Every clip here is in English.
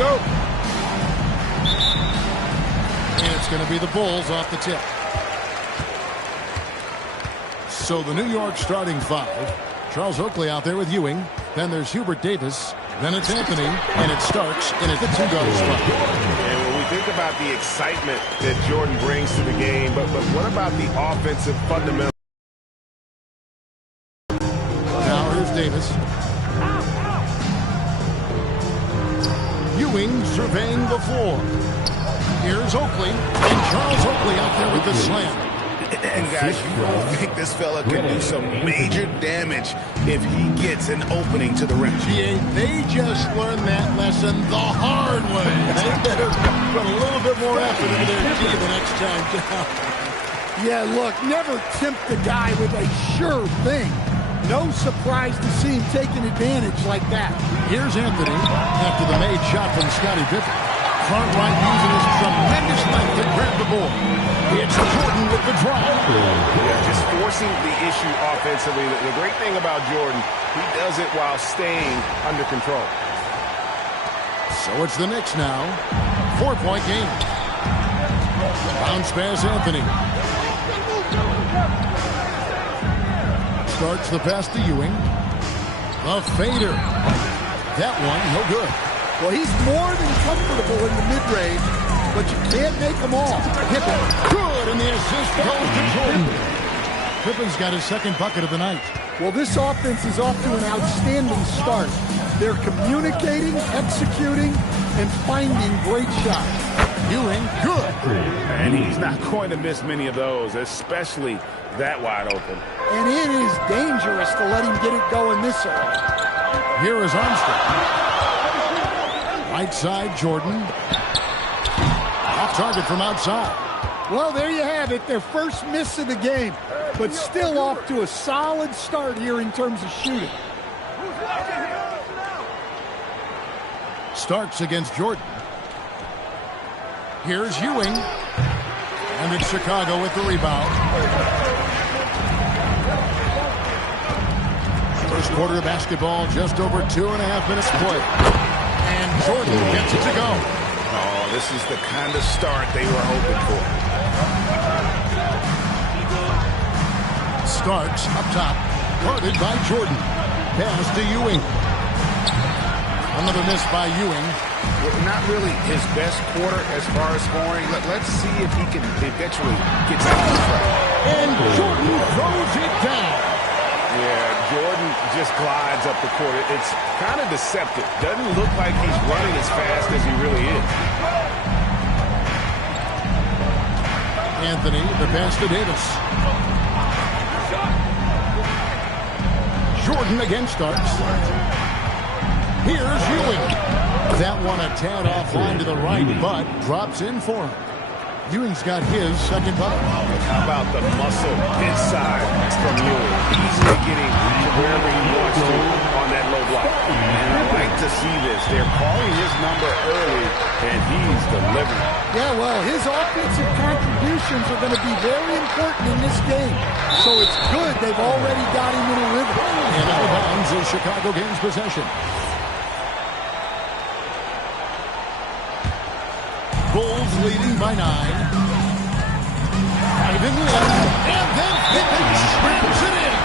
go. And it's going to be the Bulls off the tip. So the New York starting five. Charles Oakley out there with Ewing. Then there's Hubert Davis. Then it's Anthony. And it's Starks in at the two-guard spot. And when we think about the excitement that Jordan brings to the game, but what about the offensive fundamentals? Now here's Davis. Ewing surveying the floor. Here's Oakley. And Charles Oakley out there with the slam. And guys, you don't think this fella can do some major damage if he gets an opening to the rim. They just learned that lesson the hard way. They better put a little bit more effort into their G the next time down. Yeah, look, never tempt the guy with a sure thing. No surprise to see him taking advantage like that. Here's Anthony after the made shot from Scottie Pippen. Front right using his tremendous length to grab the ball. It's Jordan with the drive. Yeah, just forcing the issue offensively. The great thing about Jordan, he does it while staying under control. So it's the Knicks now. 4-point game. Bounce pass Anthony. Starts the pass to Ewing. The fader. That one, no good. Well, he's more than comfortable in the mid-range, but you can't make them all. Pippen, good, and the assist goes to Jordan. Pippen's got his second bucket of the night. Well, this offense is off to an outstanding start. They're communicating, executing, and finding great shots. Ewing, good. And he's not going to miss many of those, especially that wide open. And it is dangerous to let him get it going this early. Here is Armstrong. Right side, Jordan. Off target from outside. Well, there you have it. Their first miss of the game, but still off to a solid start here in terms of shooting. Starks against Jordan. Here's Ewing. And it's Chicago with the rebound. First quarter of basketball, just over 2.5 minutes play. And Jordan gets it to go. Oh, this is the kind of start they were hoping for. Starks up top, guarded by Jordan. Pass to Ewing. Another miss by Ewing. Not really his best quarter as far as scoring. Let's see if he can eventually get out of the track. And Jordan throws it down. Yeah, Jordan just glides up the court. It's kind of deceptive. Doesn't look like he's running as fast as he really is. Anthony, the pass to Davis. Jordan against Starks. Here's Ewing. That one a tad offline to the right, but drops in for him. Ewing's got his second bucket. How about the muscle inside from Ewing? Easily getting to wherever he wants to on that low block. And I like to see this. They're calling his number early, and he's delivering. Yeah, well, his offensive contributions are going to be very important in this game. So it's good they've already got him in a rhythm. And out of bounds as Chicago gains possession. Bulls leading by 9. Driving in, and then Pippen slams it in.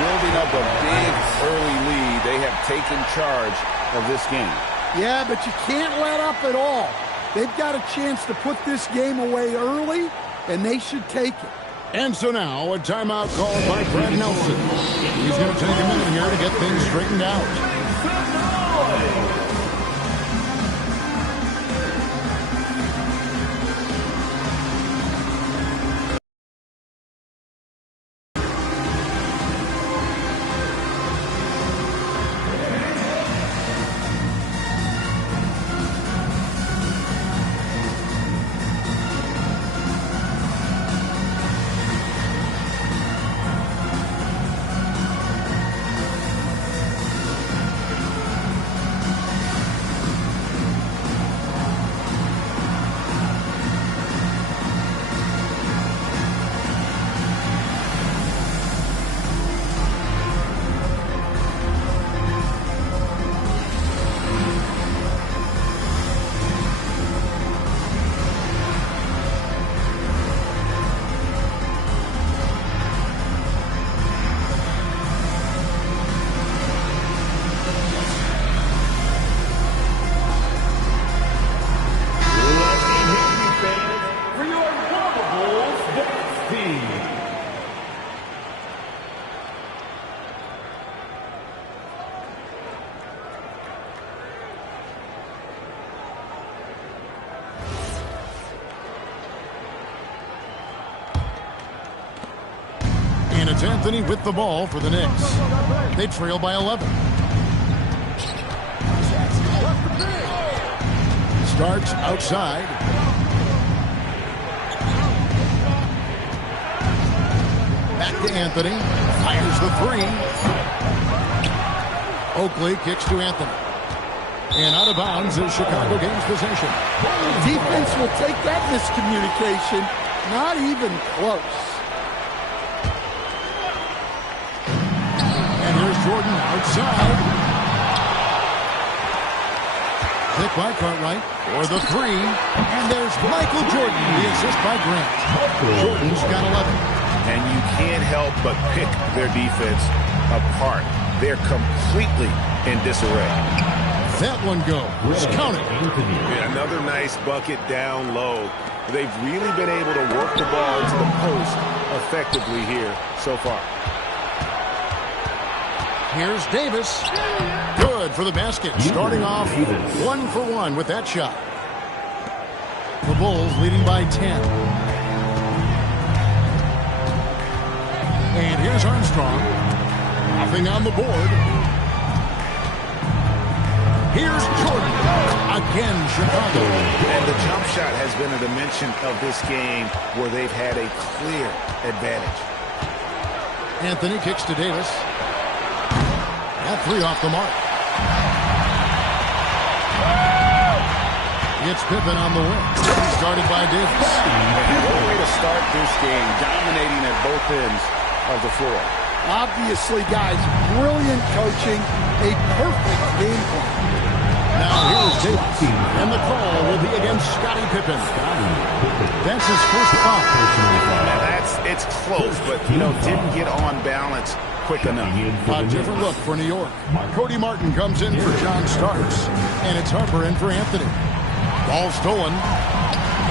Building up a big early lead. They have taken charge of this game. Yeah, but you can't let up at all. They've got a chance to put this game away early, and they should take it. And so now a timeout called by Brad Nelson. He's going to take a minute here to get things straightened out. it's Anthony with the ball for the Knicks. They trail by 11. Starks outside. Back to Anthony. Fires the three. Oakley kicks to Anthony. And out of bounds is Chicago gains possession. Defense will take that miscommunication. Not even close. And here's Jordan outside. Pick by Cartwright for the three. And there's Michael Jordan, the assist by Grant. Jordan's got 11. And you can't help but pick their defense apart. They're completely in disarray. That one goes. Count it. Yeah, another nice bucket down low. They've really been able to work the ball into the post effectively here so far. Here's Davis. Good for the basket. Starting off 1 for 1 with that shot. The Bulls leading by 10. And here's Armstrong. Nothing on the board. Here's Jordan. Again, Chicago. And the jump shot has been a dimension of this game where they've had a clear advantage. Anthony kicks to Davis. That three off the mark. It's Pippen on the wing. Started by Davis. What a way to start this game, dominating at both ends of the floor. Obviously, guys, brilliant coaching, a perfect game plan. Now here's Davis, and the call will be against Scottie Pippen. That's his first foul. Now it's close, but didn't get on balance quick enough. A different look for New York. Cody Martin comes in for John Starks, and it's Harper in for Anthony. Ball stolen.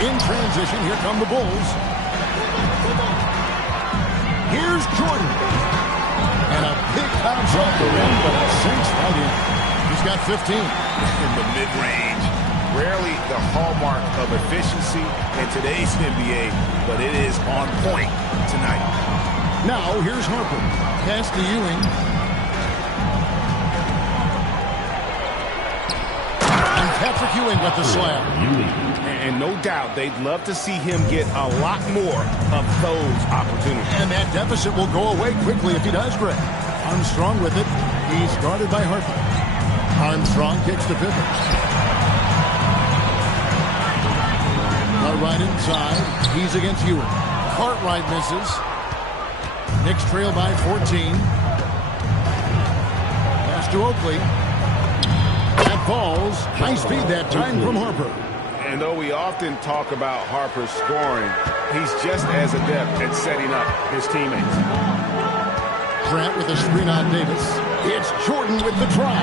In transition, here come the Bulls. Here's Jordan. And a big bounce off the rim, but it sinks right in. He's got 15. In the mid-range, rarely the hallmark of efficiency in today's NBA, but it is on point tonight. Now here's Harper. Pass to Ewing. And Patrick Ewing with the slam. And no doubt they'd love to see him get a lot more of those opportunities. And that deficit will go away quickly if he does, Greg. Armstrong with it. He's guarded by Harper. Armstrong kicks to Pippen. Cartwright inside. He's against Ewing. Cartwright misses. Knicks trail by 14. Pass to Oakley. That falls. Nice feed that time from Harper. And though we often talk about Harper's scoring, he's just as adept at setting up his teammates. Grant with a screen on Davis. It's Jordan with the try.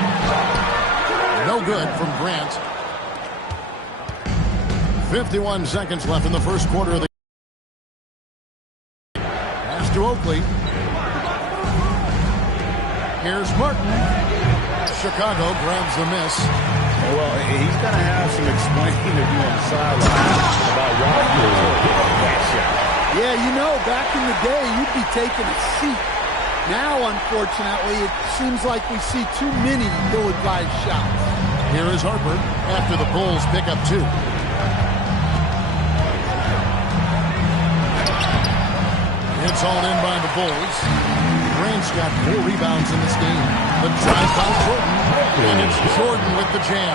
No good from Grant. 51 seconds left in the first quarter of the game. Pass to Oakley. Here's Martin. Chicago grabs the miss. Well, he's going to have some explaining to do on the sideline about why he took that shot. Yeah, back in the day, you'd be taking a seat. Now, unfortunately, it seems like we see too many ill-advised shots. Here is Harper after the Bulls pick up 2. It's all in by the Bulls. Grant's got 4 rebounds in this game. The drive by Jordan, and it's Jordan with the jam.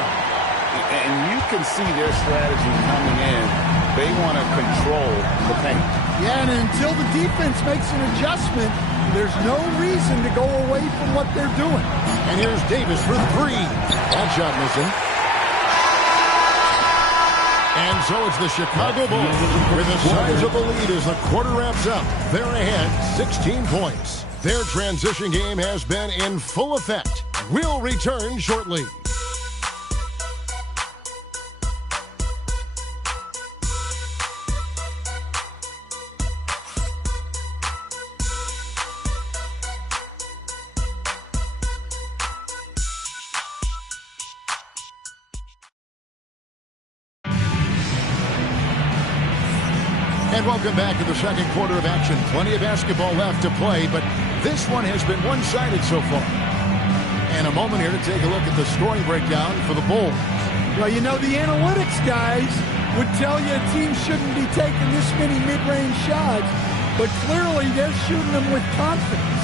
And you can see their strategy coming in. They want to control the paint. Yeah, and until the defense makes an adjustment, there's no reason to go away from what they're doing. And here's Davis for 3. That shot missing. And so it's the Chicago Bulls with a sizable lead as the quarter wraps up. They're ahead 16 points. Their transition game has been in full effect. We'll return shortly. And welcome back to the second quarter of action. Plenty of basketball left to play, but this one has been one-sided so far. And a moment here to take a look at the scoring breakdown for the Bulls. Well, you know, the analytics guys would tell you a team shouldn't be taking this many mid-range shots, but clearly they're shooting them with confidence.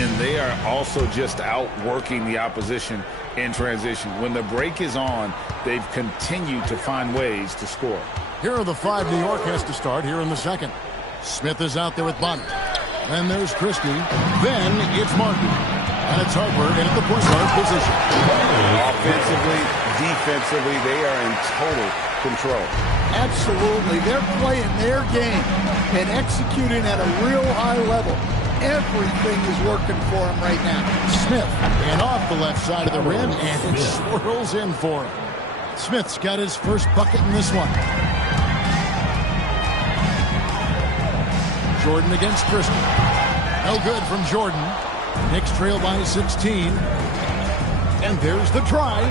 And they are also just outworking the opposition in transition. When the break is on, they've continued to find ways to score. Here are the five New York has to start here in the second. Smith is out there with Bond. Then there's Christie. Then it's Martin. And it's Harper in at the point guard position. Offensively, defensively, they are in total control. Absolutely. They're playing their game and executing at a real high level. Everything is working for him right now. Smith, and off the left side of the rim, and it swirls in for him. Smith's got his first bucket in this one. Jordan against Christie. No good from Jordan. Knicks trail by 16. And there's the drive.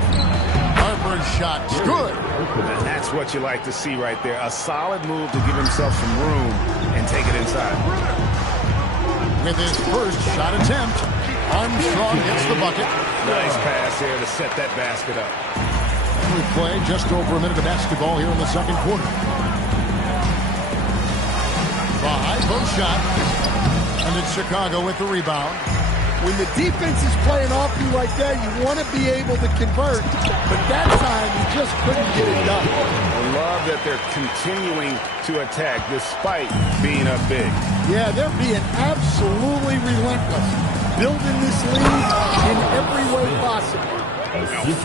Harper's shot is good. And that's what you like to see right there. A solid move to give himself some room and take it inside. With his first shot attempt, Armstrong gets the bucket. Nice pass here to set that basket up. And we play just over a minute of basketball here in the second quarter. The high post shot. And it's Chicago with the rebound. When the defense is playing off you like that, you want to be able to convert. But that time, you just couldn't get it done. I love that they're continuing to attack despite being up big. Yeah, they're being absolutely relentless. Building this lead in every way possible.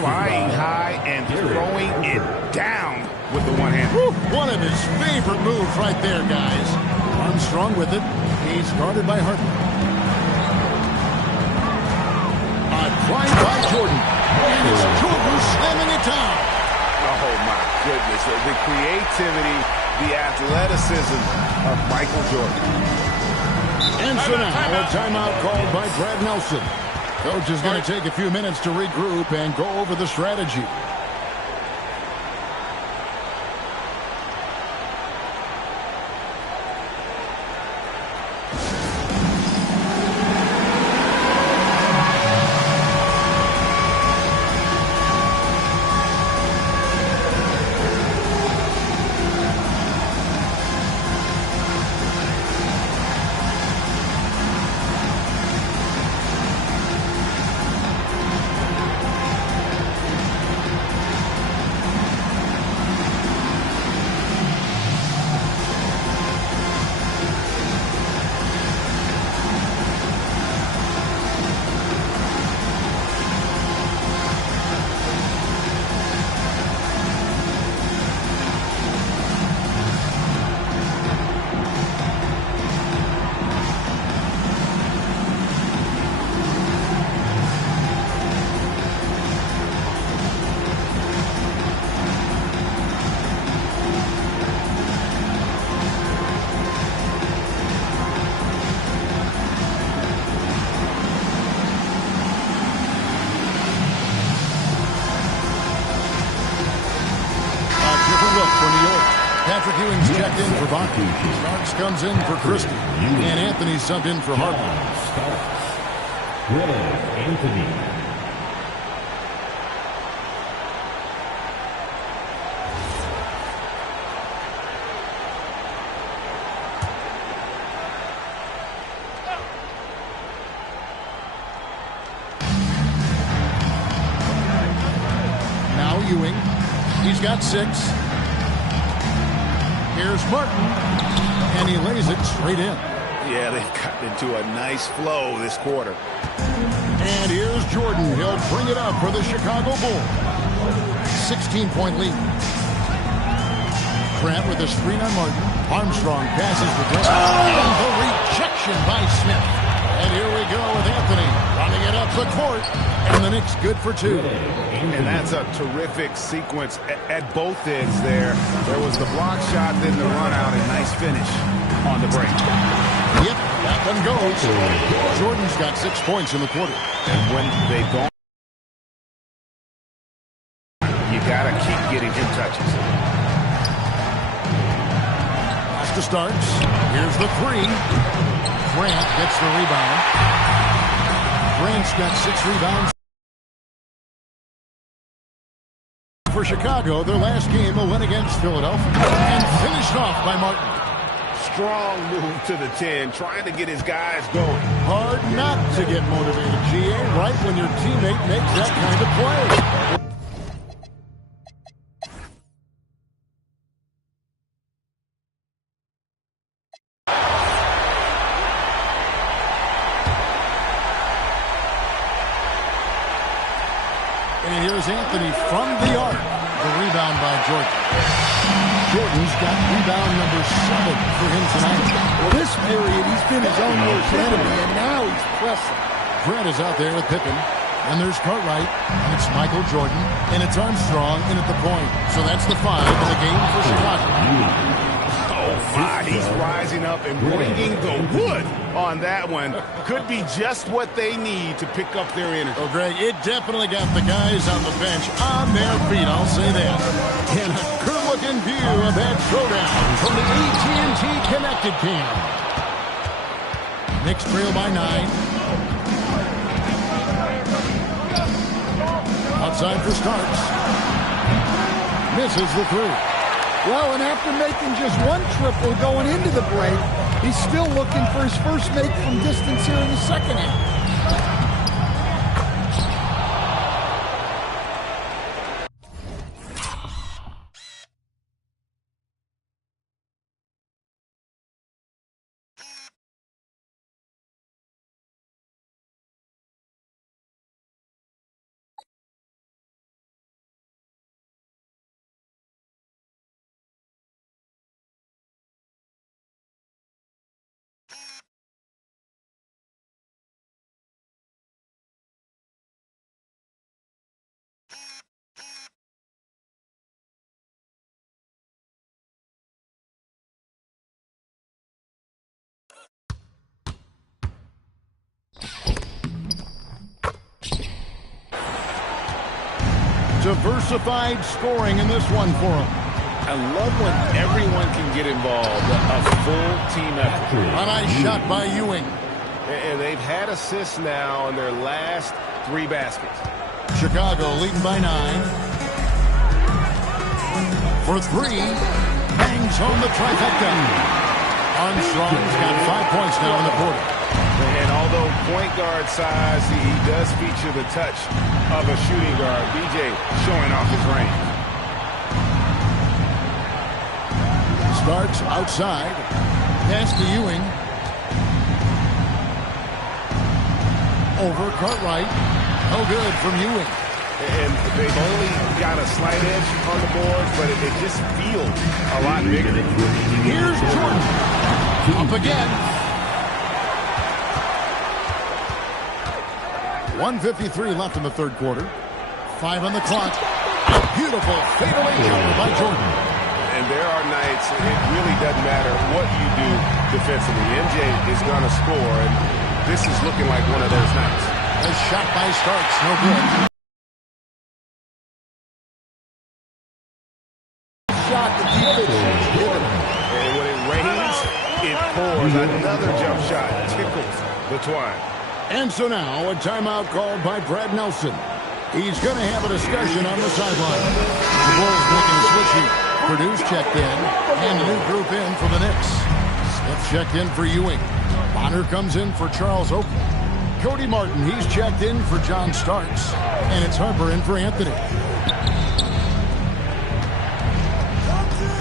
Flying high and throwing it down with the one hand. One of his favorite moves right there, guys. Armstrong with it. He's guarded by Harper. Applied by Jordan. And it's Jordan slamming it down. Oh, my goodness. The creativity, the athleticism of Michael Jordan. And so now, a timeout called by Brad Nelson. Coach is going to take a few minutes to regroup and go over the strategy. Patrick Ewing's checked in for Baku. Starks comes in for Christie. And Anthony subbed in for Harper. Anthony. Now Ewing. He's got 6. Here's Martin, and he lays it straight in. Yeah, they've gotten into a nice flow this quarter. And here's Jordan. He'll bring it up for the Chicago Bulls. 16-point lead. Grant with a screen on Martin. Armstrong passes the dish. And the rejection by Smith. And here we go with Anthony running it up the court. And the Knicks good for 2. And that's a terrific sequence at both ends there. There was the block shot, then the run out, and nice finish on the break. Yep, that one goes. Jordan's got 6 points in the quarter. And when they don't, you got to keep getting him touches. to Starks. Here's the three. Grant gets the rebound. Grant's got 6 rebounds. For Chicago, their last game, a win against Philadelphia. And finished off by Martin. Strong move to the 10, trying to get his guys going. Hard not to get motivated, GA, right when your teammate makes that kind of play. And here's Anthony from the arc. The rebound by Jordan. Jordan's got rebound number 7 for him tonight. Well, this period, he's been his own worst enemy, and now he's pressing. Grant is out there with Pippen. And there's Cartwright. And it's Michael Jordan. And it's Armstrong in at the point. So that's the 5 in the game for Chicago. Oh, my. He's rising up and bringing the wood on that one. Could be just what they need to pick up their energy. Oh, Greg, it definitely got the guys on the bench on their feet, I'll say that. And a good-looking view of that throwdown from the AT&T Connected Cam. Knicks trail by 9. Outside for Starks. Misses the 3. Well, and after making just 1 triple going into the break, he's still looking for his first make from distance here in the second half. Diversified scoring in this one for him. I love when everyone can get involved, a full team effort. A nice shot by Ewing. And they've had assists now in their last 3 baskets. Chicago leading by 9. For 3, bangs home the trifecta. Armstrong's got 5 points now in the quarter. And although point guard size, he does feature the touch of a shooting guard. BJ showing off his range. Starks outside. Pass to Ewing. Over Cartwright. No good from Ewing. And they've only got a slight edge on the boards, but it just feels a lot bigger. Here's Jordan. Up again. 1:53 left in the third quarter. 5 on the clock. A beautiful fadeaway jumper by Jordan. And there are nights, it really doesn't matter what you do defensively. MJ is going to score, and this is looking like one of those nights. A shot by Starks, no good. Shot the defense is given. And when it rains, it pours. Another jump shot tickles the twine. And so now, a timeout called by Brad Nelson. He's going to have a discussion on the sideline. The Bulls making a switch here. Purdue's checked in, and a new group in for the Knicks. Smith checked in for Ewing. Bonner comes in for Charles Oakley. Cody Martin, he's checked in for John Starks. And it's Harper in for Anthony.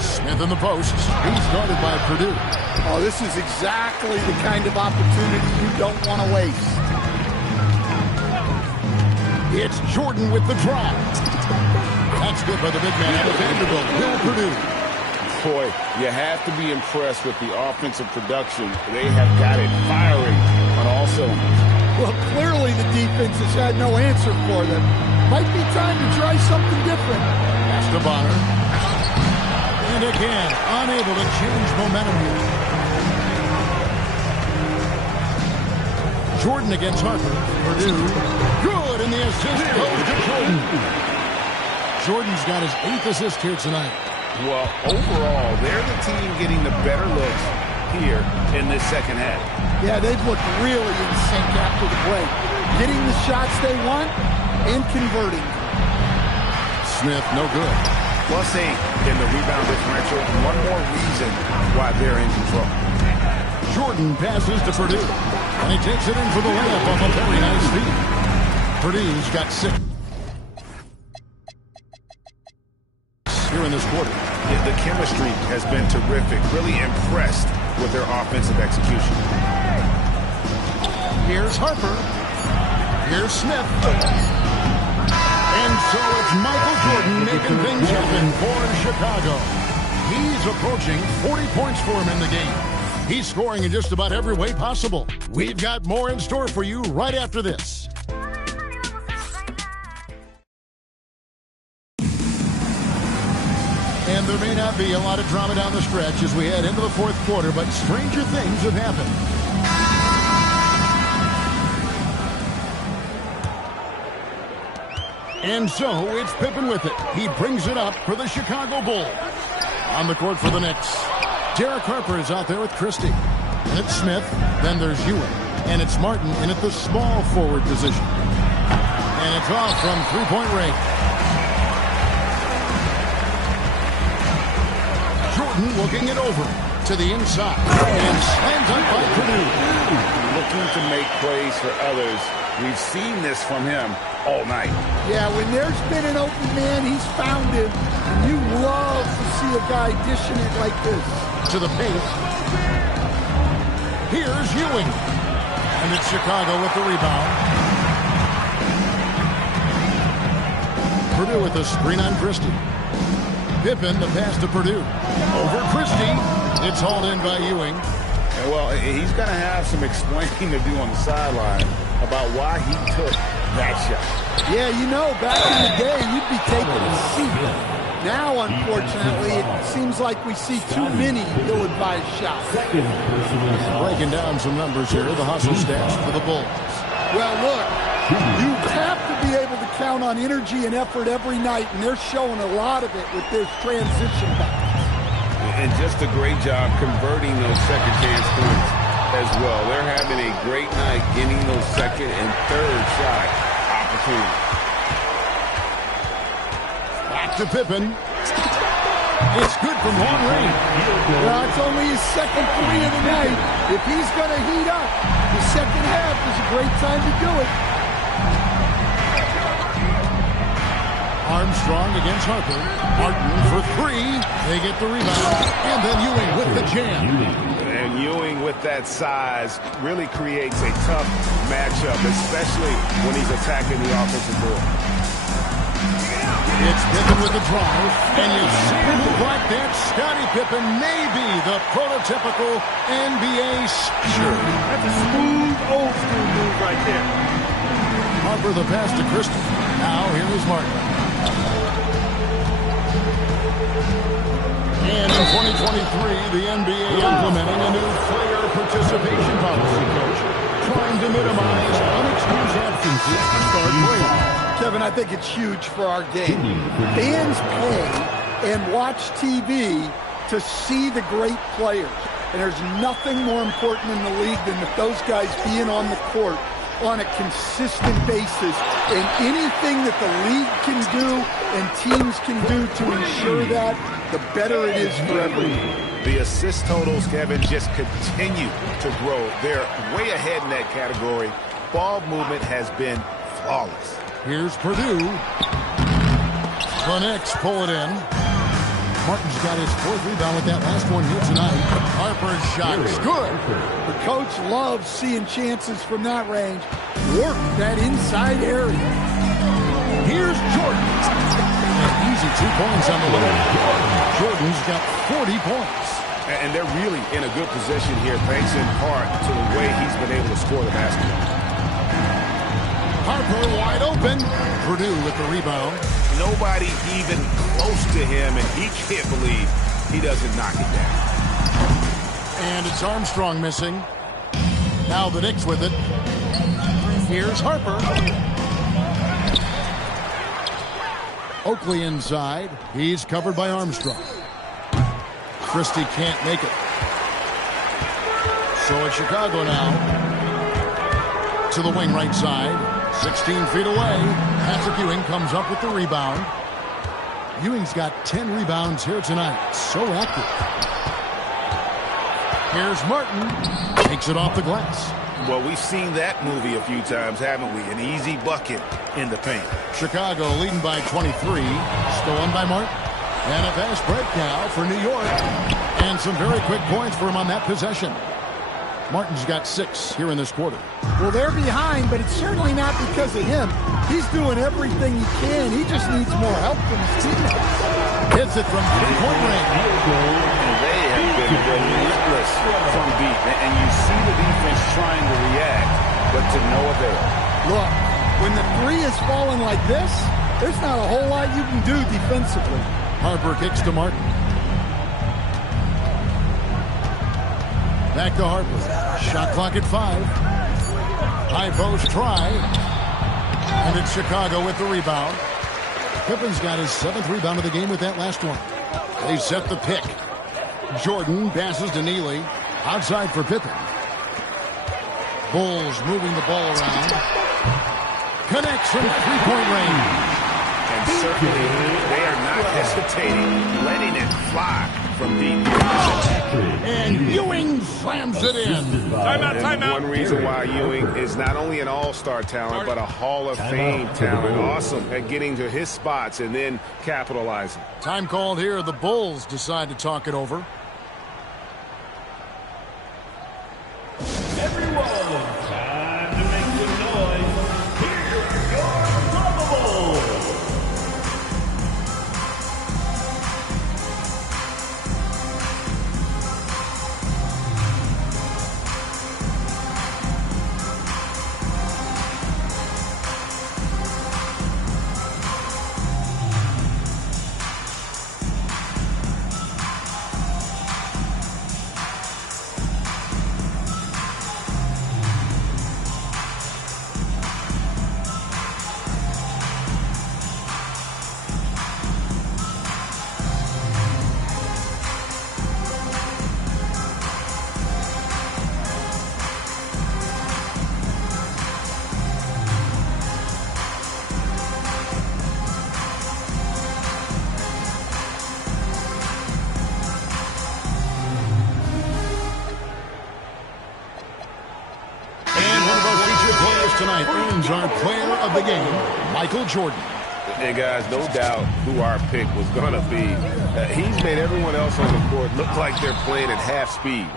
Smith in the post. He's guarded by Purdue. Oh, this is exactly the kind of opportunity you don't want to waste. It's Jordan with the drive. That's good by the big man out of Vanderbilt, Bill Purdue. Boy, you have to be impressed with the offensive production. They have got it firing on all cylinders. Well, clearly the defense has had no answer for them. Might be time to try something different. Pass to Bonner. And again, unable to change momentum here. Jordan against Harper. Purdue. Good, and the assist goes to Jordan. Jordan's got his 8th assist here tonight. Well, overall, they're the team getting the better looks here in this second half. Yeah, they've looked really in sync after the break. Getting the shots they want and converting. Smith, no good. +8 in the rebound differential. One more reason why they're in control. Jordan passes to Purdue, and he takes it in for the layup off a very nice feed. Purdue's got 6 here in this quarter. The chemistry has been terrific. Really impressed with their offensive execution. Here's Harper. Here's Smith. And so it's Michael Jordan making things happen for Chicago. He's approaching 40 points for him in the game. He's scoring in just about every way possible. We've got more in store for you right after this. And there may not be a lot of drama down the stretch as we head into the fourth quarter, but stranger things have happened. And so it's Pippen with it. He brings it up for the Chicago Bulls. On the court for the Knicks, Derek Harper is out there with Christie. And it's Smith, then there's Ewing. And it's Martin in at the small forward position. And it's off from three-point range. Jordan looking it over to the inside. And slams up by Purdue. Looking to make plays for others. We've seen this from him all night. Yeah, when there's been an open man, he's found him. And you love to see a guy dishing it like this. To the paint. Here's Ewing. And it's Chicago with the rebound. Purdue with a screen on Christie. Pippen, the pass to Purdue. Over Christie. It's hauled in by Ewing. Well, he's going to have some explaining to do on the sideline about why he took that shot. Yeah, you know, back in the day, you'd be taking a seat. Now, unfortunately, it seems like we see too many ill-advised shots. Breaking down some numbers here, the hustle stats for the Bulls. Well, look, you have to be able to count on energy and effort every night, and they're showing a lot of it with this transition buckets. And just a great job converting those second chance points as well. They're having a great night getting those second and third shot opportunities. Back to Pippen. It's good from long range. Well, it's only his second three of the night. If he's going to heat up, the second half is a great time to do it. Armstrong against Harper. Martin for three. They get the rebound. And then Ewing with the jam. And Ewing with that size really creates a tough matchup, especially when he's attacking the offensive board. It's Pippen with the drive. And you see him move like that. Scottie Pippen may be the prototypical NBA smasher. That's a smooth, old-school move right there. Harper the pass to Christie. Now here is Martin. And in 2023, the NBA implementing a new player participation policy, Coach, trying to minimize unexcused absences to start players. Kevin, I think it's huge for our game. Fans pay and watch TV to see the great players. And there's nothing more important in the league than that those guys being on the court on a consistent basis. And anything that the league can do and teams can do to ensure that, the better it is for everyone. The assist totals, Kevin, just continue to grow. They're way ahead in that category. Ball movement has been flawless. Here's Purdue. The Knicks pull it in. Martin's got his fourth rebound with that last one here tonight. Harper's shot is good. The coach loves seeing chances from that range. Work that inside area. Here's Jordan. An easy 2 points on the way. Jordan's got 40 points. And they're really in a good position here, thanks in part to the way he's been able to score the basketball. Harper wide open. Purdue with the rebound. Nobody even close to him, and he can't believe he doesn't knock it down. And it's Armstrong missing. Now the Knicks with it. Here's Harper. Oakley inside. He's covered by Armstrong. Christie can't make it. So it's Chicago now. To the wing right side. 16 feet away. Patrick Ewing comes up with the rebound. Ewing's got 10 rebounds here tonight. So active. Here's Martin. Takes it off the glass. Well, we've seen that movie a few times, haven't we? An easy bucket in the paint. Chicago leading by 23. Stolen by Martin. And a fast break now for New York. And some very quick points for him on that possession. Martin's got 6 here in this quarter. Well, they're behind, but it's certainly not because of him. He's doing everything he can. He just needs more help from his teammates. Hits it from three-point range. And they have been relentless from deep. And you see the defense trying to react, but to no avail. Look, when the three is falling like this, there's not a whole lot you can do defensively. Harper kicks to Martin. Back to Harper. Shot clock at 5. High post try. And it's Chicago with the rebound. Pippen's got his 7th rebound of the game with that last one. They set the pick. Jordan passes to Neely. Outside for Pippen. Bulls moving the ball around. Connects from three-point range. And certainly they are not hesitating, letting it fly from deep. And Ewing slams it in. Timeout. One reason why Ewing is not only an all-star talent, but a Hall of Fame talent. Awesome at getting to his spots and then capitalizing. Time called here. The Bulls decide to talk it over. Everyone, time to make some noise. Here are your probables. Tonight earns our player of the game, Michael Jordan. And guys, no doubt who our pick was going to be. He's made everyone else on the court look like they're playing at half speed.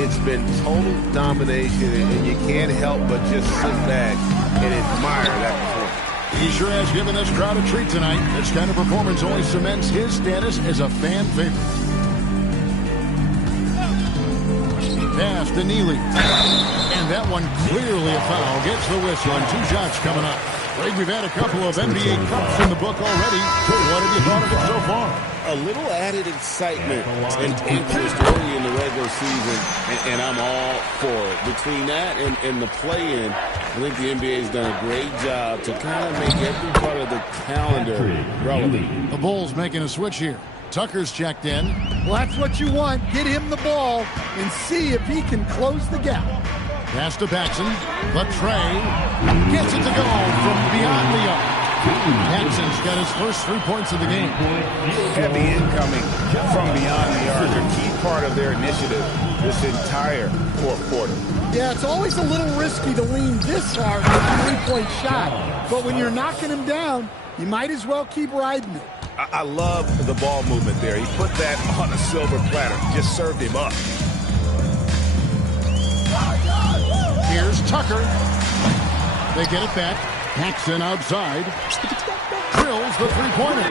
It's been total domination, and you can't help but just sit back and admire that performance. He sure has given this crowd a treat tonight. This kind of performance only cements his status as a fan favorite. Pass to Neely. And that one clearly a foul. Gets the whistle and 2 shots coming up. Greg, we've had a couple of NBA Cups in the book already. What have you thought of it so far? A little added excitement and interest early in the regular season, and I'm all for it. Between that and the play-in, I think the NBA's done a great job to kind of make every part of the calendar relevant. The Bulls making a switch here. Tucker's checked in. Well, that's what you want. Get him the ball and see if he can close the gap. Pass to Paxson. Latray gets it to go from beyond the arc. Paxson's got his first 3 points of the game. Heavy incoming from beyond the arc, a key part of their initiative this entire fourth quarter. Yeah, it's always a little risky to lean this hard with a 3-point shot. But when you're knocking him down, you might as well keep riding it. I love the ball movement there. He put that on a silver platter. Just served him up. Here's Tucker. They get it back. Paxson outside. Drills the three-pointer.